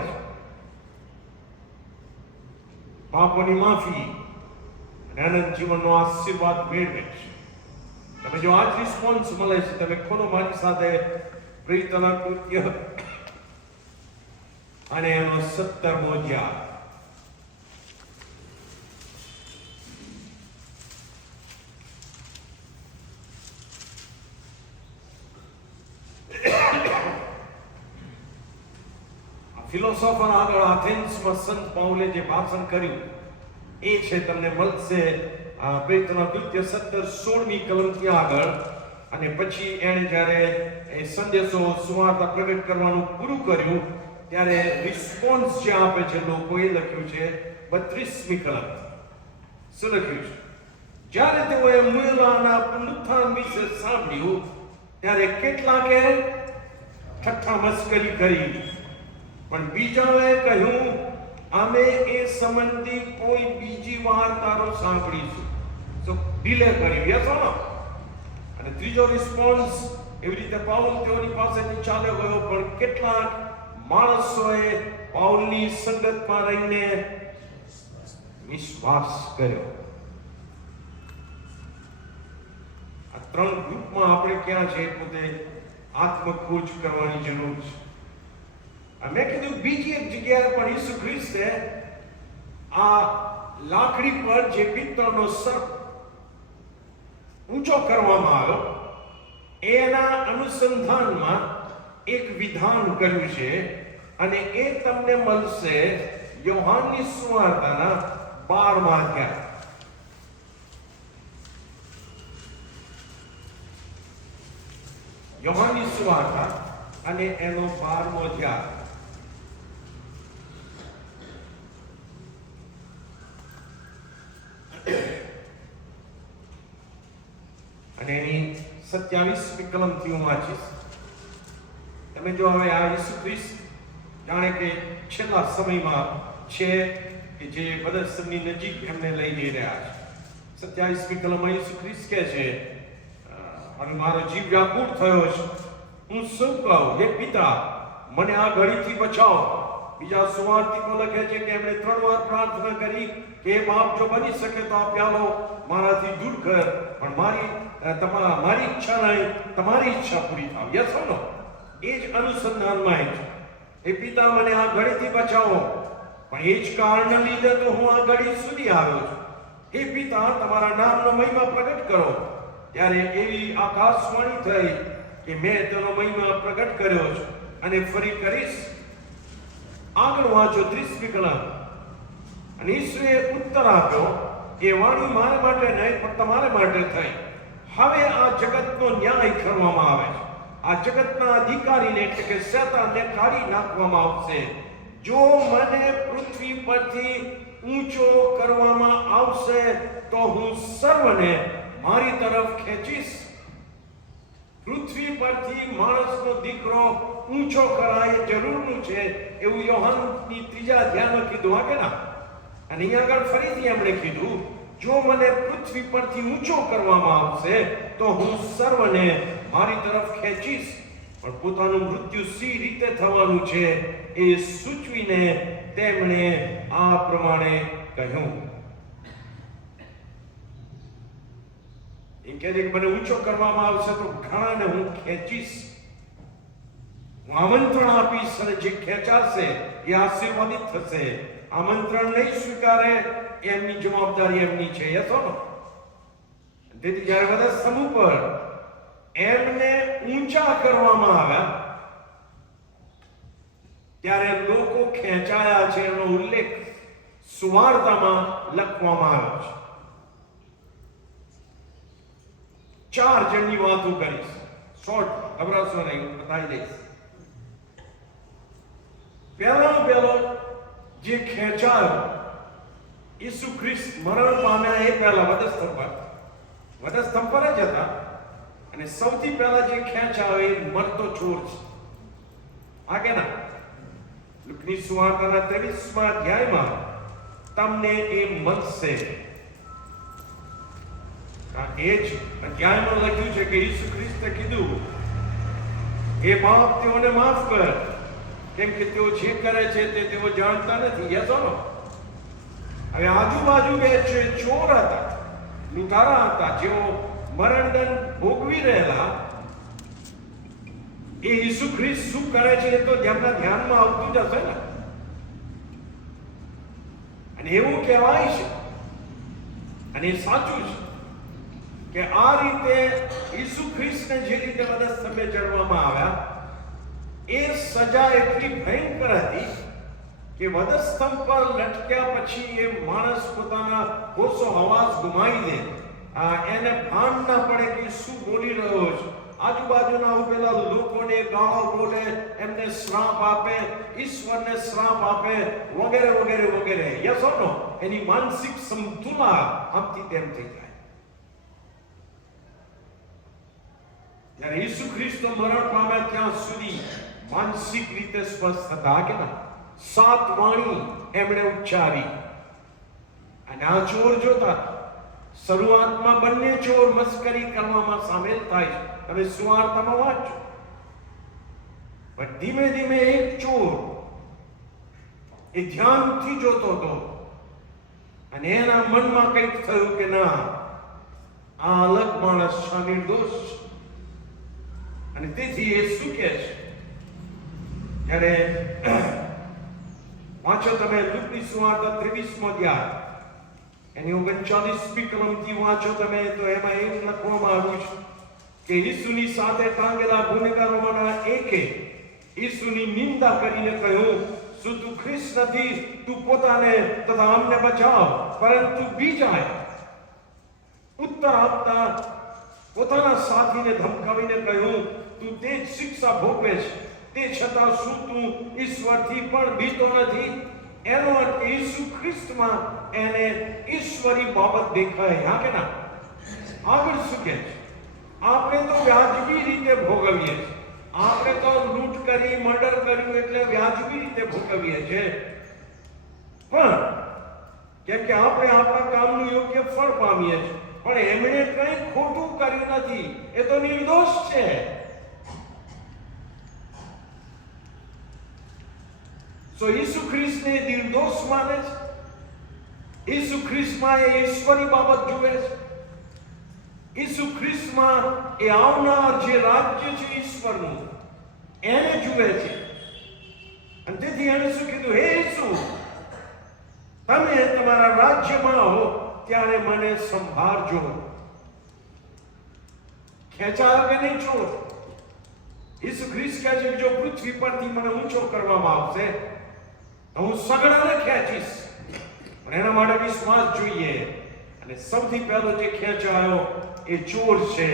પાપોની માફી અને અનંત જીવનનો આશીર્વાદ મેળવે છે. તમે જો આ જ રિસ્પોન્સ મળે છે, તમે ખોલો મારી સાથે પ્રેરિતોના કૃત્ય અને એનો 17મો અધ્યાય. ફિલોસોફર આગળ આથેન્સમાં સંત પાઉલે જે ભાષણ કર્યું એ છે, તમને મળશે પ્રેરિતોના કૃત્ય 17-16મી કલમથી આગળ. અને પછી એણે જ્યારે એ સંદેશો સુવાર્તા પ્રગટ કરવાનું પૂરું કર્યું ત્યારે રિસ્પોન્સ જે આપે છે લોકોએ લખ્યું છે 32મી કલમ. શું લખ્યું છે? જ્યારે તેઓએ મુએલાના પુનરુત્થાન વિશે સાંભળ્યું ત્યારે કેટલાકે ઠઠ્ઠા મસ્કરી કરી, પણ બીજાએ કહ્યું અમે એ સંબંધી કોઈ બીજી વાર્તાઓ સાંભળીશું. તો ડિલે કર્યું, યસ ઓર નો? અને ત્રીજો રિસ્પોન્સ એવી રીતે પાઉલ તેઓની પાસેથી ચાલ્યો ગયો, પણ કેટલાક માણસોએ પાઉલની સંગતમાં રહીને વિશ્વાસ કર્યો. આ ત્રણ ગ્રુપમાં આપણે ક્યાં છે પોતે આત્મખોજ કરવાની જરૂર છે. મેં કીધું બીજી એક જગ્યાએ પણ ઈસુ ખ્રિસ્તે આ લાકડી પર જે પિત્તળનો સર્પ ઊંચો કરવામાં આવ્યો એના અનુસંધાનમાં એક વિધાન કર્યું છે, અને એ તમને મળશે યોહાનની સુવાર્તાના 12મા અધ્યાય. યોહાનની સુવાર્તા અને એનો 12મો અધ્યાય. અને એની 27મી કલમથી હું વાંચીશ. તમે જો હવે આ ઈસુ ખ્રિસ્ત જાણે કે છેલ્લા સમયમાં છે કે જે બદસ્તમની નજીક એમને લઈ જઈ રહ્યા છે. 27મી કલમમાં ઈસુ ખ્રિસ્ત કહે છે, અને મારો જીવ વ્યાકુળ થયો છે, હું શું કહું? હે પિતા, મને આ ઘડીથી બચાવો. બીજા સુવાર્તિકો લખે છે કે એમણે 3 વાર પ્રાર્થના કરી કે હે બાપ, જો બની શકે તો આ પ્યાલો મારાથી દૂર કર, પણ મારી ઈચ્છા નહીં, તમારી ઈચ્છા પૂરી થાવ. યસ ઓર નો? એ જ અનુસંધાનમાં છે. હે પિતા, મને આ ઘડીથી બચાવો, પણ એ જ કારણને લીધે તો હું આ ઘડી સુધી આવ્યો છું. હે પિતા, તમારા નામનો મહિમા પ્રગટ કરો. ત્યારે એવી આકાશવાણી થઈ કે મેં તેનો મહિમા પ્રગટ કર્યો છે અને ફરી કરીશ. આગળ વાંચો 30મી કલમ. અને ઈસુએ ઉત્તર આપ્યો, એ વાણી મારે માટે નહીં પણ તમારે માટે થઈ. હવે આ જગતનો ન્યાય કરવામાં આવે છે. આ જગતના અધિકારીને એટલે કે શેતાનને કાઢી નાખવામાં આવશે. જો મને પૃથ્વી પરથી ઊંચો કરવામાં આવશે તો હું સર્વને મારી તરફ ખેંચીશ. પૃથ્વી પરથી માણસનો દીકરો ઊંચો કરાય જરૂરનું છે એવું યોહાનની 3જા અધ્યાયમાં કીધું, હા કે ના? અને અહીંયા આગળ ફરીથી એમણે કીધું, જો મને પૃથ્વી પરથી ઊંચો કરવામાં આવશે તો હું સર્વને મારી તરફ ખેંચીશ. પણ પોતાનું મૃત્યુ સી રીતે થવાનું છે એ સૂચવીને તેમણે આ પ્રમાણે કહ્યું. એ કહે છે કે મને ઊંચો કરવામાં આવશે તો ઘણાને હું ખેંચીશ, હું આમંત્રણ આપીશ, અને જે ખેંચાશે એ આશીર્વાદિત થશે. આમંત્રણ નહીં સ્વીકારે એમની જવાબદારી એમની છે. યસ ઓર નો? તેથી જ્યારે બધા સમૂહ પર એમને ઊંચા કરવામાં આવ્યા ત્યારે લોકો ખેંચાયા છે એનો ઉલ્લેખ સુવાર્તામાં લખવામાં આવ્યો છે. 4 જણની વાતો કરીશ, શોર્ટ, ગભરાશો નહીં, હું બતાવી દઈશ. પહેલો જે ખેંચાયો ઈસુ ખ્રિસ્ત મરણ પામ્યા એ પહેલા વધસ્તંભ પર જ હતા, અને સૌથી પહેલા જે ખેંચાયો એ મરતો ચોર છે. આ કે ના? લુકની સુવાર્તાના 23મા અધ્યાયમાં તમને એ મળશે. એ જ અધ્યાયમાં લખ્યું છે કે ઈસુ ખ્રિસ્તે કીધું, એ બાપ તેઓને માફ કર, કેમ કે તેઓ જે કરે છે તે તેઓ જાણતા નથી. યસ ઓર નો? હવે આજુબાજુ બે ચોર હતા, લૂંટારા હતા, જેઓ મરણદંડ ભોગવી રહેલા. એ ઈસુ ખ્રિસ્ત શું કરે છે એ તો તેમના ધ્યાનમાં આવતું જ હશે ને. અને એવું કહેવાય છે, અને એ સાચું છે, કે આ રીતે ઈસુ ખ્રિસ્તને જે રીતે વધસ્તંભે ચડવામાં આવ્યા, એ સજા એટલી ભયંકર હતી કે વધસ્તંભ પર લટક્યા પછી એ માણસ પોતાના હોશો હવાસ ગુમાવી દે. એને ભાન ના પડે કે શું બોલી રહ્યો છે. આજુબાજુના ઉભેલા લોકોને ગાળો બોલે, એમને શ્રાપ આપે, ઈશ્વરને શ્રાપ આપે, વગેરે વગેરે વગેરે. યસ ઓર નો? એની માનસિક સમતુલા આમથી તેમ થઈ જાય. જ્યારે ઈસુ ખ્રિસ્ત મરણ પામે ત્યાં સુધી માનસિક રીતે સ્વસ્થ હતા કે ના? 7 વાણી એમણે ઉચ્ચારી. અને આ ચોર જોતા, શરૂઆતમાં બંને ચોર મસ્કરી કરવામાં સામેલ થાય છે. તમે સુવાર્તામાં વાંચો. પણ ધીમે ધીમે એક ચોર એ ધ્યાનથી જોતો હતો, અને એના મનમાં કંઈક થયું કે ના, આ અલગ માણસ છે, નિર્દોષ છે. અને તેથી એ શું કહે છે? જ્યારે વાંચો તમે લુકની સુવાર્તા 23મો અધ્યાય, એની 39મી કલમથી વાંચો તમે, તો એમાં એવું લખવામાં આવ્યું છે કે ઈસુની સાથે ટાંગેલા ગુનેગારોમાંના એકે ઈસુની નિંદા કરીને કહ્યું, શું તું ખ્રિસ્ત નથી? તું પોતાને તથા અમને બચાવ, પરંતુ બીજાએ ઉત્તર આપતા પોતાના સાથીને ધમકાવીને કહ્યું, તું તે જ શિક્ષા ભોગવે છે, તે છતાં શું તું ઈશ્વરથી પણ બીતો નથી? એનો અર્થ ઈસુ ખ્રિસ્તમાં એને ઈશ્વરી બાબત દેખાય. હા કે ના? આગળ શું કહે છે? આપણે તો વ્યાજબી રીતે ભોગવીએ છીએ. આપણે તો લૂંટ કરી, મર્ડર કર્યું એટલે વ્યાજબી રીતે ભોગવીએ છીએ. પણ કેમ કે આપણે આપણા કામનું યોગ્ય ફળ પામીએ છીએ. પણ એમણે કંઈ ખોટું કર્યું નથી, એ તો નિર્દોષ છે. સો ઈસુ ખ્રિસ્તને નિર્દોષ માને છે. ઈસુ ખ્રિસ્તમાં એ ઈશ્વરી બાબત જુએ છે. ઈસુ ખ્રિસ્તમાં એ આવનાર જે રાજ્ય છે ઈશ્વરનું, એને જુએ છે. અને તેથી એને શું કીધું? હે ઈસુ, તમે તમારા રાજ્યમાં હો ત્યારે મને સંભાળજો. ખેંચાયો કે નહીં ચોર? ઈસુ ખ્રિસ્ત કહે છે કે જો પૃથ્વી પરથી મને ઊંચો કરવામાં આવશે તો હું સગડાને ખેંચીશ. પણ એના માટે વિશ્વાસ જોઈએ. અને સૌથી પહેલો જે ખેંચાયો એ ચોર છે.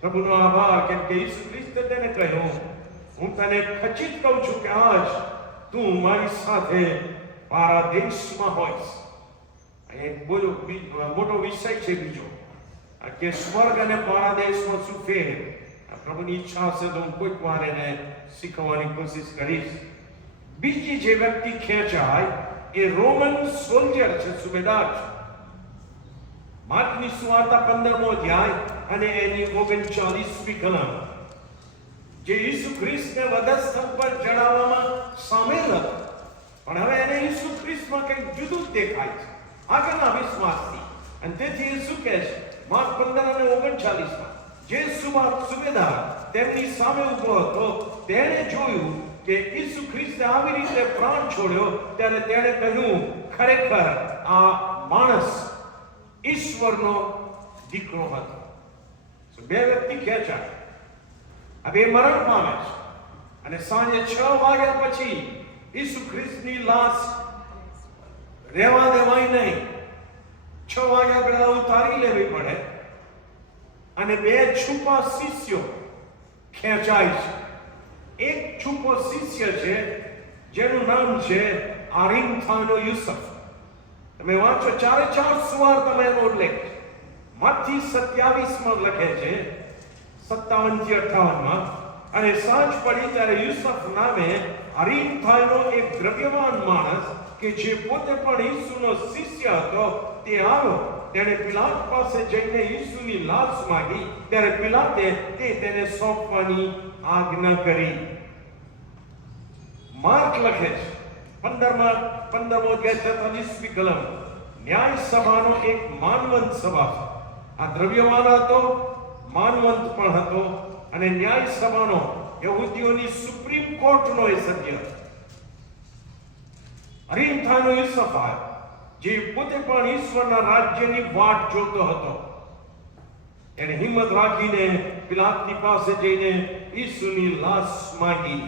પ્રભુનો આભાર, કેમ કે ઈસુ ખ્રિસ્તે તેને કહ્યું, હું તને ખચિત કહું છું કે આજ તું મારી સાથે પારાદેશમાં હોઈશ. એક મોટો વિષય છે બીજો, કે સ્વર્ગ અને પારાદેશમાં શું ફેર. પ્રભુની ઈચ્છા હશે તો હું કોઈક વાર એને શીખવવાની કોશિશ કરીશ. બીજી જે વ્યક્તિ ખેંચાય એ રોમન સોલ્જર છે, સુબેદાર છે. માર્કની સુવાર્તા 15મો અધ્યાય અને એની 39મી કલમ, જે ઈસુ ખ્રિસ્તને વધસ્તંભ પર ચડાવવામાં સામેલ હતો, પણ હવે એને ઈસુ ખ્રિસ્તમાં કંઈક જુદું જ દેખાય છે આગળના વિશ્વાસથી. અને તેથી એ શું કહે છે? માર્ક 15 અને 39માં, જે સુબેદાર તેમની સામે ઊભો હતો, તેણે જોયું કે ઈસુ ખ્રિસ્તે આવી રીતે પ્રાણ છોડ્યો, ત્યારે તેણે કહ્યું, ખરેખર આ માણસ ઈશ્વરનો દીકરો હતો. બે વ્યક્તિ ખેંચાય. હવે મરણ પામે છે. અને સાંજે 6 વાગ્યા પછી ઈસુ ખ્રિસ્તની લાશ રહેવા દેવાય નહીં. 6 વાગ્યા પહેલા ઉતારી લેવી પડે. અને 2 છુપા શિષ્યો ખેંચાય છે. એક છુપો શિષ્ય છે જેનું નામ છે આરિમથાનો યુસફ. તમે વાંચો 4 સુવાર્તામાં એનો ઉલ્લેખ. માથી 27માં લખે છે, 57 થી 58માં, અને સાંજ પડી ત્યારે યુસફ નામે અરિમથાનો એક દ્રવ્યવાન માણસ કે જે પોતે પણ ઈસુનો શિષ્ય હતો તે આવ્યો. તેણે પિલાત પાસે જઈને ઈસુની લાશ માંગી. ત્યારે પિલાતે તેને સોંપવાની આજ્ઞા કરી. માર્ક લખે છે 15મો અધ્યાય 43મી કલમ, ન્યાય સભાનો એક માનવંત સભા છે. આ દ્રવ્યવાન હતો, માનવંત પણ હતો, અને ન્યાય સભાનો યહૂદીઓની સુપ્રીમ કોર્ટનો એ સભ્ય હતો. અરિમથાઈનો યુસુફ આવ્યો, જે પોતે પણ ઈશ્વરના રાજ્યની વાટ જોતો હતો. એને હિંમત રાખીને પિલાતની પાસે જઈને ઈસુની લાશ માંગી.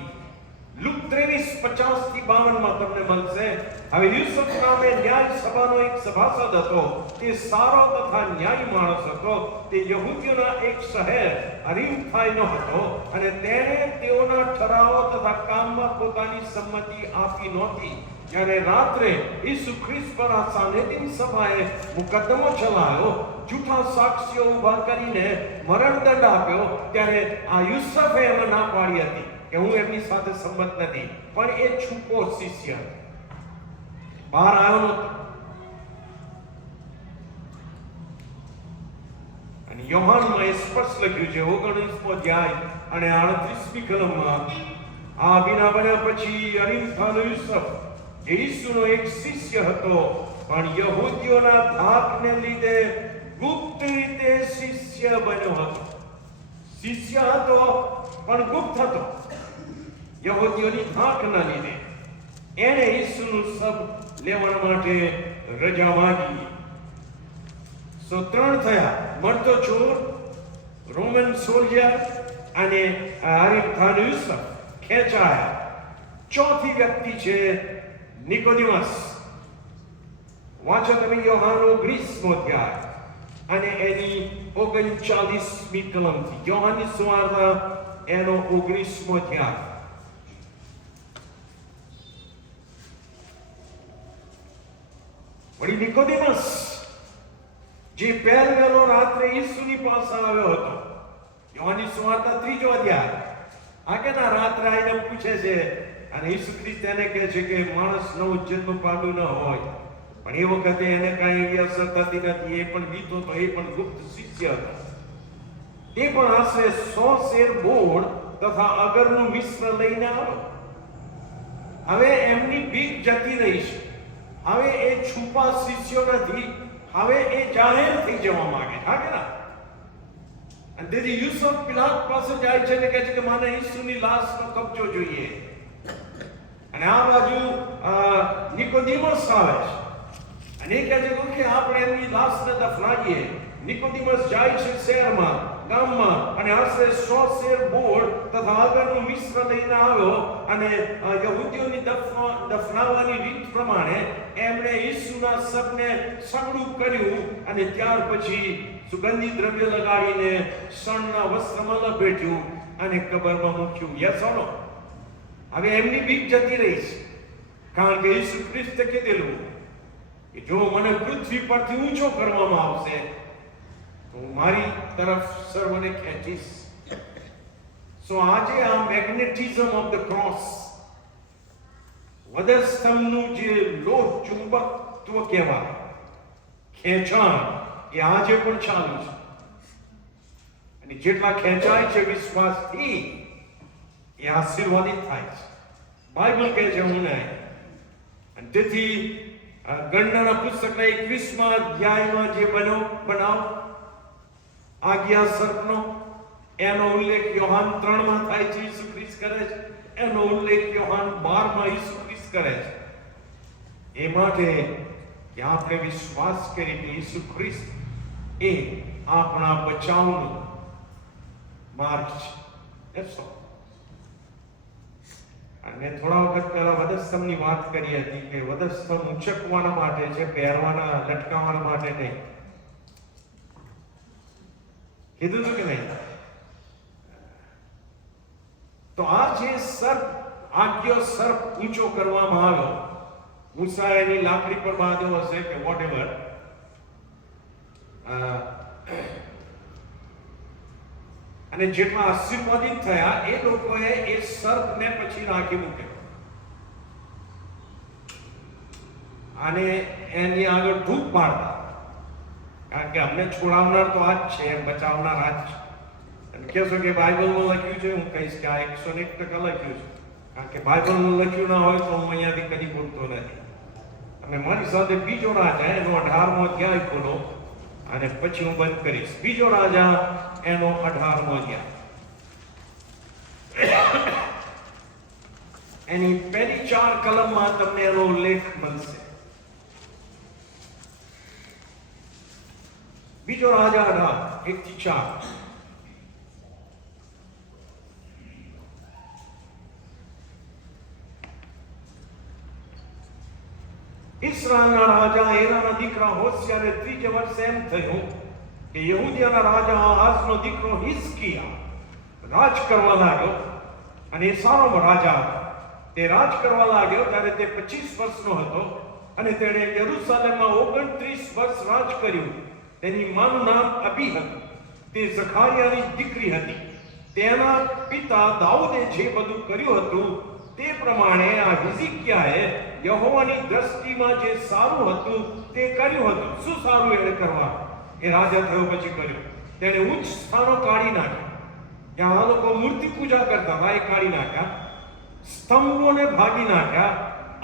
લુક 23:50-52 તમને મળશે. હવે યુસુફ નામે ન્યાય સભાનો એક સભાસદ હતો. તે સારો તથા ન્યાયી માણસ હતો. તે યહૂદીઓના એક શહેર અરિમથાઈનો હતો, અને તેણે તેઓના ઠરાવો તથા કામમાં પોતાની સંમતિ આપી નહોતી. જ્યારે રાત્રે ઈસુ ખ્રિસ્ત પર આ સાનેદ્રીન સભાએ મુકદ્દમો ચલાવ્યો, જૂઠા સાક્ષીઓ ઊભા કરીને મરણદંડ આપ્યો, ત્યારે આ યુસુફે એમાં ના પાડી હતી કે હું એમની સાથે સંમત નથી. પણ એ છૂપો શિષ્ય બહાર આવ્યો નહોતો. અને યોહાનમાં એ સ્પષ્ટ લખ્યું છે 19મો અધ્યાય અને 38મી કલમમાં, આ બીના બન્યા પછી અરિમથાઈનો યુસુફ, જે ઈસુનો એક શિષ્ય હતો, પણ યહૂદીઓના ધાકને લીધે ગુપ્ત રીતે શિષ્ય બન્યો હતો. શિષ્ય હતો પણ ગુપ્ત હતો. યહૂદીઓની ધાકના લીધે એણે ઈસુનું શબ લેવા માટે રજા માંગી. 3 થયા: મળતો ચોર, રોમન સોલ્જર અને અરિમથાઈનો યુસુફ ખેંચાયા. ચોથી વ્યક્તિ છે નિકોદેમસ. વાંચો તમે યોહાન 19મો અધ્યાય અને એની 39મી કલમથી. યોહાનની સુવાર્તા એનો 19મો અધ્યાય. વળી નિકોદેમસ, જે પહેલો રાત્રે ઈસુની પાસે આવ્યો હતો. યોહાનની સુવાર્તા 3જો અધ્યાય. આગળના રાત્રે આવીને પૂછે છે, અને ઈસુ ખ્રિસ્ત એને કહે છે કે માણસ નવો જન્મ પામ્યું ન હોય. પણ એ વખતે એને કાંઈ એવી અસર થતી નથી. એ પણ બીતો હતો, એ પણ ગુપ્ત શિષ્ય હતો. એ પણ આશરે 100 શેર બોળ તથા અગરનું મિશ્ર લઈને આવ્યો. હવે એમની બીક જતી રહી છે. હવે એ છુપા શિષ્યો નથી. હવે એ જાહેર થઈ જવા માંગે છે. હા કે ના? અને તેથી યુસુફ પિલાત પાસે જાય છે અને કહે છે કે મને ઈસુની લાશનો કબજો જોઈએ. અને આ બાજુ નિકોદેમસ આવે છે અને એ કહે છે કે આપણે એમની લાશને દફનાવીએ. નિકોદેમસ જાય છે શહેરમાં, ગામમાં, અને આશરે 100 શેર બોળ તથા આગળનું મિશ્ર લઈને આવ્યો. અને યહૂદીઓની દફનાવવાની રીત પ્રમાણે એમણે ઈસુના શબને સગડું કર્યું અને ત્યાર પછી સુગંધી દ્રવ્ય લગાડીને શણના વસ્ત્રમાં લપેટ્યું અને કબરમાં મૂક્યું. યસ ઓર નો? હવે એમની બીક જતી રહી છે, કારણ કે ઈસુ ખ્રિસ્તે કીધેલું કે જો મને પૃથ્વી પરથી ઊંચો કરવામાં આવશે તો હું મારી તરફ સર્વને ખેંચીશ. સો આજે આ મેગ્નેટિઝમ ઓફ ધ ક્રોસ, વધસ્તંભનું જે લોહ ચુંબકત્વ કહેવાય, ખેંચાણ, એ આજે પણ ચાલુ છે. અને જેટલા ખેંચાય છે વિશ્વાસથી એ આશીર્વાદિત થાય છે. બાઇબલ કહે છે હું નહીં. અને તેથી ગણનાના પુસ્તકના 21મા અધ્યાયમાં જે બનાવ આજ્ઞા સર્પનો, એનો ઉલ્લેખ યોહાન 3માં થાય છે, ઈસુ ખ્રિસ્ત કરે છે. એનો ઉલ્લેખ યોહાન 12માં ઈસુ ખ્રિસ્ત કરે છે. એ માટે કે આપણે વિશ્વાસ કરીએ કે ઈસુ ખ્રિસ્ત એ આપણા બચાવનો માર્ગ છે. અને થોડા વખત પહેલા વધસ્તંભની વાત કરી હતી કે વધસ્તંભ ઊંચકવાના માટે છે, પહેરવાના, લટકાવવાના માટે નહીં. કીધું હતું કે નહીં? તો આ જે સર્પ, આજ્ઞો સર્પ ઊંચો કરવામાં આવ્યો, મૂસા એની લાકડી પર બાંધ્યો હશે કે વોટેવર, અને જેટલા આશીર્વાદિત થયા એ લોકોએ એ સર્પને પછી રાખી મૂક્યો. અને એની આગળ ધૂપ પાડતા. કારણ કે અમને છોડાવનાર તો આ જ છે, બચાવનાર આ જ છે. અને કહેશો કે બાઇબલમાં લખ્યું છે, હું કહીશ કે આ 101% લખ્યું છે. કારણ કે બાઇબલમાં લખ્યું ના હોય તો હું અહીંયાથી કદી બોલતો નથી. અને મારી સાથે બીજો રાજા એનો 18મો અધ્યાય ખોલો અને પછી હું બંધ કરીશ. બીજો રાજા એનો 18મો અધ્યાય, એની પહેલી 4 કલમમાં તમને એનો ઉલ્લેખ મળશે. બીજો રાજા 18 1 થી 4. ઇસ્રાયલના રાજા એલાના દીકરા હોશિયારે 3 વર્ષે એમ થયું કે યહૂદિયાના રાજા આહાઝનો દીકરો હિઝકિયા રાજ કરવા લાગ્યો, અને એ સારો રાજા હતો. તે રાજ કરવા લાગ્યો ત્યારે તે 25 વર્ષનો હતો, અને તેણે યરૂશાલેમમાં 29 વર્ષ રાજ કર્યું. તેની માનું નામ અબી હતું. તે ઝખારિયાની દીકરી હતી. તેના પિતા દાઉદે જે બધું કર્યું હતું તે પ્રમાણે આ હિઝકિયાએ યહોવાની દ્રષ્ટિમાં જે સારું હતું તે કર્યું હતું. શું સારું એણે કરવા? એ રાજા થયો પછી કર્યું. તેણે ઉચ્ચ સ્થાનો કાઢી નાખ્યા. જ્યાં આ લોકો મૂર્તિ પૂજા કરતા હતા એ કાઢી નાખ્યા. સ્તંભોને ભાગી નાખ્યા.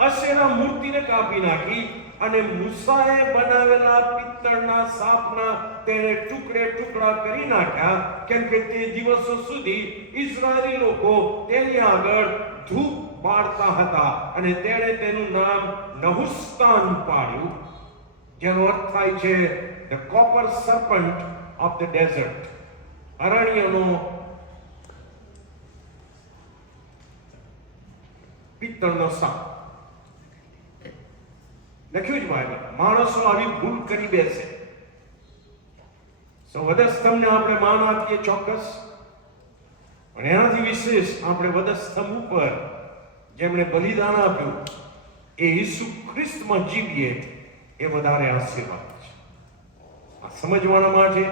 અશેરા મૂર્તિને કાપી નાખી, અને મૂસાએ બનાવેલા પિત્તળના સાપના તેણે ટુકડા કરી નાખ્યા. કેમ કે તે દિવસો સુધી ઇઝરાયેલી લોકો તેની આગળ ધૂપ બાળતા હતા, અને તેણે તેનું નામ નહુસ્તાન પાડ્યું, જેનો અર્થ થાય છે the copper serpent of the desert, અરણ્યનો પિત્તળનો સાપ. લખ્યું જ બાઇબલ. માણસો આવી ભૂલ કરી બેસે. વધસ્તંભને આપણે માન આપીએ ચોક્કસ, પણ એનાથી વિશેષ આપણે વધસ્તંભ ઉપર જેમણે બલિદાન આપ્યું એ ઈસુ ખ્રિસ્તમાં જીવીએ એ વધારે આશીર્વાદ છે. આ સમજવાના માટે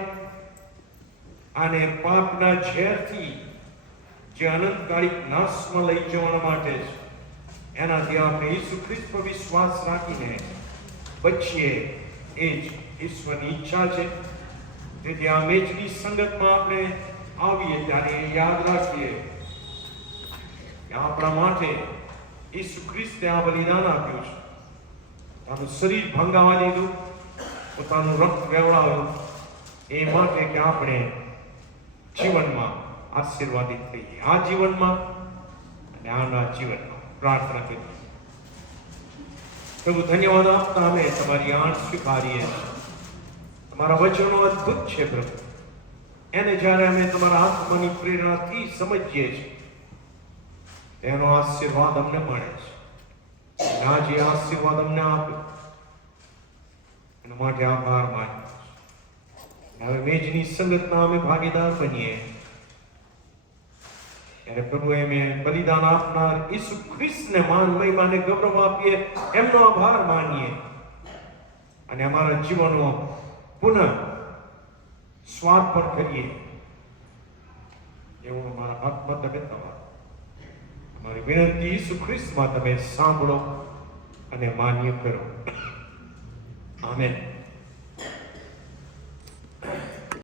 આને પાપના ઝેરથી જે અનંતકાલિક નાશમાં લઈ જવાના માટે છે, એનાથી આપણે ઈસુ ખ્રિસ્ત પર વિશ્વાસ રાખીને બચીએ એ જ ઈશ્વરની ઈચ્છા છે. તેથી આ મેચની સંગતમાં આપણે આવીએ ત્યારે યાદ રાખીએ કે આપણા માટે ઈસુ ખ્રિસ્તે આ બલિદાન આપ્યું છે. પોતાનું શરીર ભંગાવા દીધું, પોતાનું રક્ત વહેવડાવ્યું એ માટે કે આપણે જીવનમાં આશીર્વાદિત થઈએ, આ જીવનમાં અને આના જીવનમાં. પ્રાર્થના કરીએ. પ્રભુ, ધન્યવાદ આપતા અમે તમારી આણ સ્વીકારીએ છીએ. તમારા વચનો અદ્ભુત છે પ્રભુ. એને જ્યારે અમે તમારા આત્માની પ્રેરણાથી સમજીએ છીએ તેનો આશીર્વાદ અમને મળે છે. આ જે આશીર્વાદ અમને આપ્યો એના માટે આભાર માનીએ. હવે મેજની સંગતના અમે ભાગીદાર બનીએ ત્યારે પ્રભુ અમે બલિદાન આપનાર ઈસુ ખ્રિસ્તને માન, મહિમાને ગૌરવ આપીએ, એમનો આભાર માનીએ, અને અમારા જીવનનો પુનઃ સ્વાર્પણ કરીએ. એવું અમારા હાથમાં તમે તમારા અમારી વિનંતી ઈસુ ખ્રિસ્તમાં તમે સાંભળો અને માન્ય કરો. આમેન.